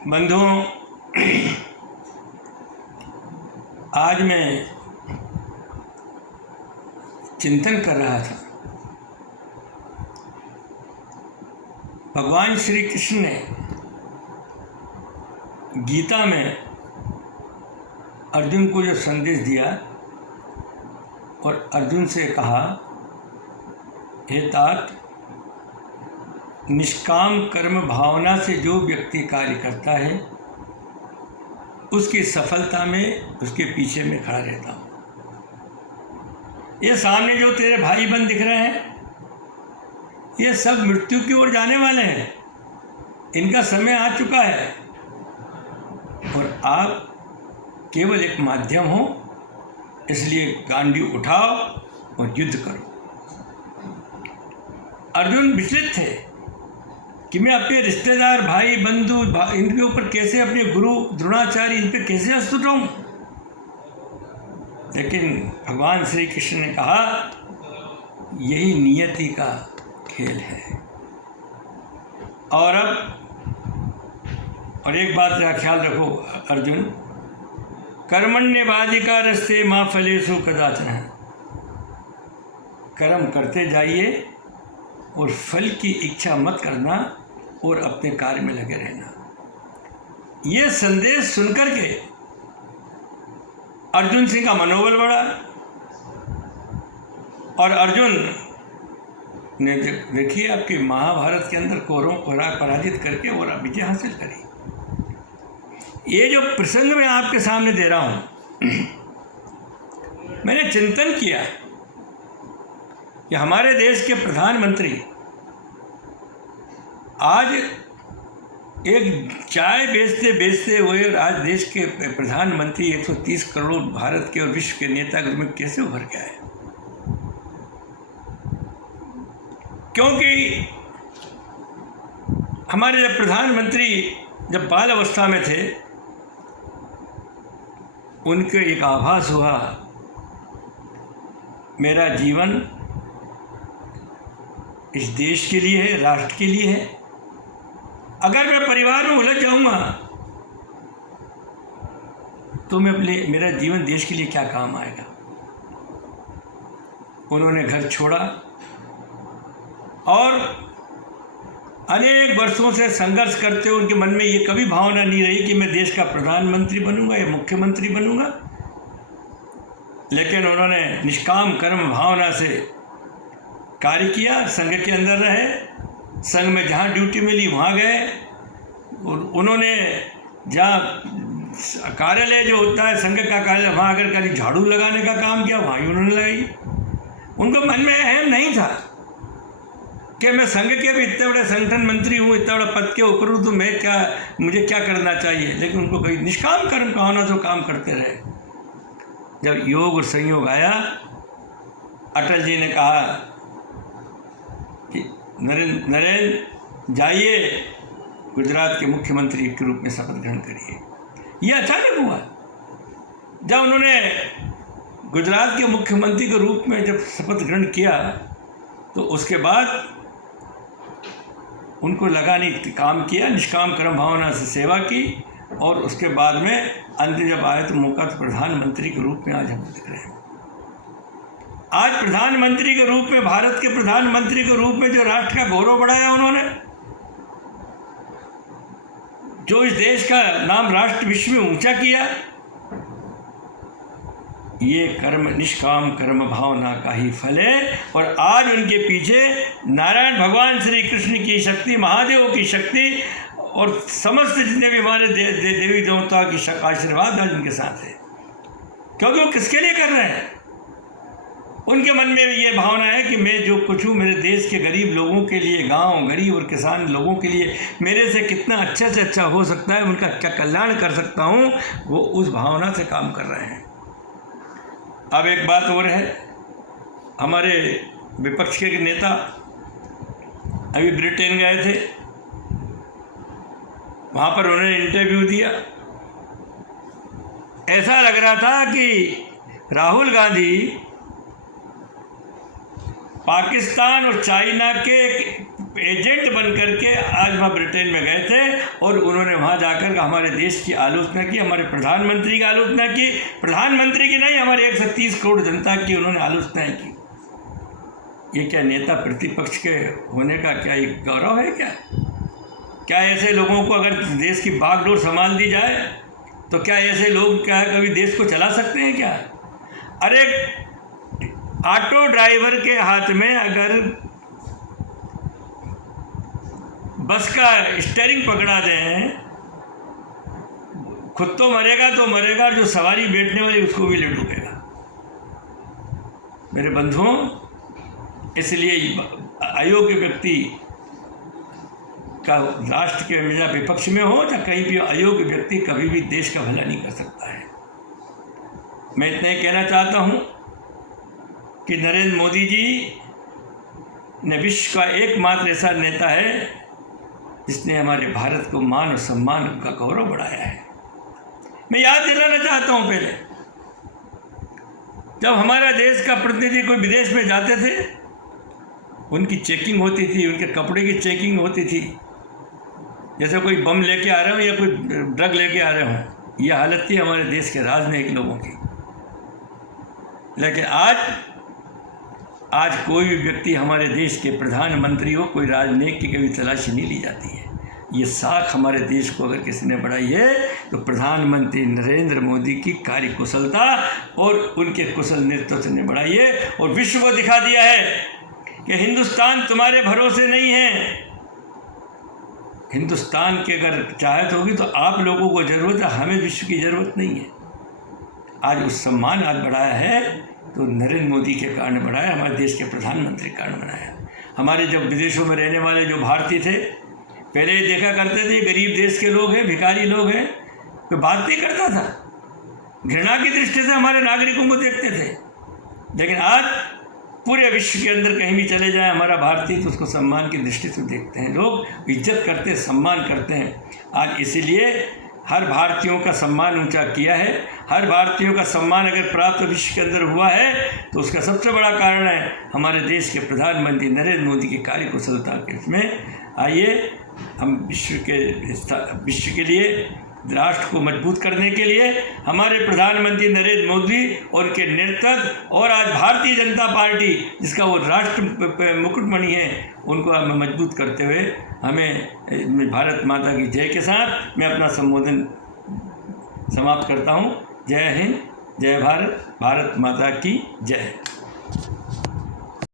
बंधुओं, आज मैं चिंतन कर रहा था। भगवान श्री कृष्ण ने गीता में अर्जुन को जो संदेश दिया और अर्जुन से कहा, हे तात, निष्काम कर्म भावना से जो व्यक्ति कार्य करता है उसकी सफलता में उसके पीछे में खड़ा रहता हूँ। ये सामने जो तेरे भाई बहन दिख रहे हैं, ये सब मृत्यु की ओर जाने वाले हैं। इनका समय आ चुका है और आप केवल एक माध्यम हो, इसलिए गांडी उठाओ और युद्ध करो। अर्जुन विचलित थे कि मैं अपने रिश्तेदार, भाई, बंधु, इनके ऊपर कैसे, अपने गुरु द्रोणाचार्य, इन पे कैसे हस्त उठाऊं। लेकिन भगवान श्री कृष्ण ने कहा, यही नियति का खेल है। और एक बात का ख्याल रखो अर्जुन, कर्मण्येवाधिकारस्ते मा फलेषु कदाचन। कर्म करते जाइए और फल की इच्छा मत करना और अपने कार्य में लगे रहना। ये संदेश सुनकर के अर्जुन सिंह का मनोबल बढ़ा और अर्जुन ने देखिए आपकी महाभारत के अंदर कौरवों को पराजित करके और विजय हासिल करी। ये जो प्रसंग मैं आपके सामने दे रहा हूँ, मैंने चिंतन किया कि हमारे देश के प्रधानमंत्री आज एक चाय बेचते हुए आज देश के प्रधानमंत्री 130 करोड़ भारत के और विश्व के नेता के रूप में कैसे उभर के आए। क्योंकि हमारे जब प्रधानमंत्री जब बाल अवस्था में थे, उनके एक आभास हुआ, मेरा जीवन इस देश के लिए है, राष्ट्र के लिए है। अगर मैं परिवार में उलझ जाऊंगा तो मेरा जीवन देश के लिए क्या काम आएगा। उन्होंने घर छोड़ा और अनेक वर्षों से संघर्ष करते हुए उनके मन में ये कभी भावना नहीं रही कि मैं देश का प्रधानमंत्री बनूंगा या मुख्यमंत्री बनूंगा। लेकिन उन्होंने निष्काम कर्म भावना से कार्य किया, संघ के अंदर रहे, संघ में जहाँ ड्यूटी मिली वहाँ गए और उन्होंने जहाँ कार्यालय जो होता है संघ का कार्यालय, वहाँ अगर कभी झाड़ू लगाने का काम किया वहाँ ही उन्होंने लगाई। उनको मन में अहम नहीं था कि मैं संघ के भी इतने बड़े संगठन मंत्री हूँ, इतना बड़ा पद के ऊपर हूँ, तो मुझे क्या करना चाहिए। लेकिन उनको कभी निष्काम कर्म भावना से काम करते रहे। जब योग और संयोग आया, अटल जी ने कहा कि नरेंद्र जाइए गुजरात के मुख्यमंत्री के रूप में शपथ ग्रहण करिए। यह अचानक हुआ जब उन्होंने गुजरात के मुख्यमंत्री के रूप में जब शपथ ग्रहण किया, तो उसके बाद उनको लगा नहीं, काम किया, निष्काम कर्म भावना से सेवा की और उसके बाद में अंत जब आए तो मौका तो प्रधानमंत्री के रूप में आज हम दिख रहे हैं। आज प्रधानमंत्री के रूप में, भारत के प्रधानमंत्री के रूप में जो राष्ट्र का गौरव बढ़ाया उन्होंने, जो इस देश का नाम राष्ट्र विश्व में ऊंचा किया, ये कर्म निष्काम कर्म भावना का ही फल है। और आज उनके पीछे नारायण भगवान श्री कृष्ण की शक्ति, महादेव की शक्ति और समस्त जितने भी हमारे देवी देवता की आशीर्वाद आज उनके साथ है। क्योंकि वो किसके लिए कर रहे हैं? उनके मन में ये भावना है कि मैं जो कुछ हूँ मेरे देश के गरीब लोगों के लिए, गांव गरीब और किसान लोगों के लिए मेरे से कितना अच्छा से अच्छा हो सकता है, उनका क्या कल्याण कर सकता हूँ, वो उस भावना से काम कर रहे हैं। अब एक बात और है, हमारे विपक्ष के नेता अभी ब्रिटेन गए थे, वहाँ पर उन्होंने इंटरव्यू दिया। ऐसा लग रहा था कि राहुल गांधी पाकिस्तान और चाइना के एजेंट बन करके आज वहाँ ब्रिटेन में गए थे और उन्होंने वहाँ जाकर हमारे देश की आलोचना की, हमारे प्रधानमंत्री की आलोचना की, प्रधानमंत्री की नहीं, हमारे 130 करोड़ जनता की उन्होंने आलोचनाएं की। ये क्या नेता प्रतिपक्ष के होने का क्या एक गौरव है? क्या ऐसे लोगों को अगर देश की बागडोर संभाल दी जाए तो क्या ऐसे लोग क्या कभी देश को चला सकते हैं क्या? अरे ऑटो ड्राइवर के हाथ में अगर बस का स्टीयरिंग पकड़ा दें, खुद तो मरेगा तो मरेगा, जो सवारी बैठने वाली उसको भी ले डूबेगा। मेरे बंधुओं, इसलिए अयोग्य व्यक्ति का राष्ट्र के हमेशा विपक्ष में हो या कहीं भी, अयोग्य व्यक्ति कभी भी देश का भला नहीं कर सकता है। मैं इतना ही कहना चाहता हूँ कि नरेंद्र मोदी जी ने विश्व का एकमात्र ऐसा नेता है जिसने हमारे भारत को मान और सम्मान का गौरव बढ़ाया है। मैं याद दिलाना चाहता हूँ, पहले जब हमारा देश का प्रतिनिधि कोई विदेश में जाते थे, उनकी चेकिंग होती थी, उनके कपड़े की चेकिंग होती थी, जैसे कोई बम लेके आ रहे हो या कोई ड्रग लेके आ रहे हो। यह हालत थी हमारे देश के राजनयिक लोगों की। लेकिन आज कोई भी व्यक्ति हमारे देश के प्रधानमंत्री हो, कोई राजनयिक की कभी तलाशी नहीं ली जाती है। ये साख हमारे देश को अगर किसी ने बढ़ाई है तो प्रधानमंत्री नरेंद्र मोदी की कार्य कुशलता और उनके कुशल नेतृत्व ने बढ़ाई है, और विश्व को दिखा दिया है कि हिंदुस्तान तुम्हारे भरोसे नहीं है। हिंदुस्तान की अगर चाहत होगी तो आप लोगों को ज़रूरत है, हमें विश्व की ज़रूरत नहीं है। आज उस सम्मान आज बढ़ाया है तो नरेंद्र मोदी के कारण बढ़ाया, हमारे देश के प्रधानमंत्री के कारण बढ़ाया। हमारे जब विदेशों में रहने वाले जो भारतीय थे, पहले ये देखा करते थे गरीब देश के लोग हैं, भिखारी लोग हैं, कोई बात नहीं करता था, घृणा की दृष्टि से हमारे नागरिकों को देखते थे। लेकिन आज पूरे विश्व के अंदर कहीं भी चले जाएं हमारा भारतीय तो उसको सम्मान की दृष्टि से देखते हैं, लोग इज्जत करते हैं, सम्मान करते हैं। आज इसीलिए हर भारतीयों का सम्मान ऊंचा किया है। हर भारतीयों का सम्मान अगर प्राप्त विश्व के अंदर हुआ है तो उसका सबसे बड़ा कारण है हमारे देश के प्रधानमंत्री नरेंद्र मोदी की कार्य कुशलता के इसमें। आइए हम विश्व के लिए, राष्ट्र को मजबूत करने के लिए हमारे प्रधानमंत्री नरेंद्र मोदी और उनके नेतृत्व और आज भारतीय जनता पार्टी जिसका वो राष्ट्र मुकुटमणि है, उनको हम मजबूत करते हुए हमें भारत माता की जय के साथ मैं अपना संबोधन समाप्त करता हूँ। जय हिंद, जय भारत, भारत माता की जय।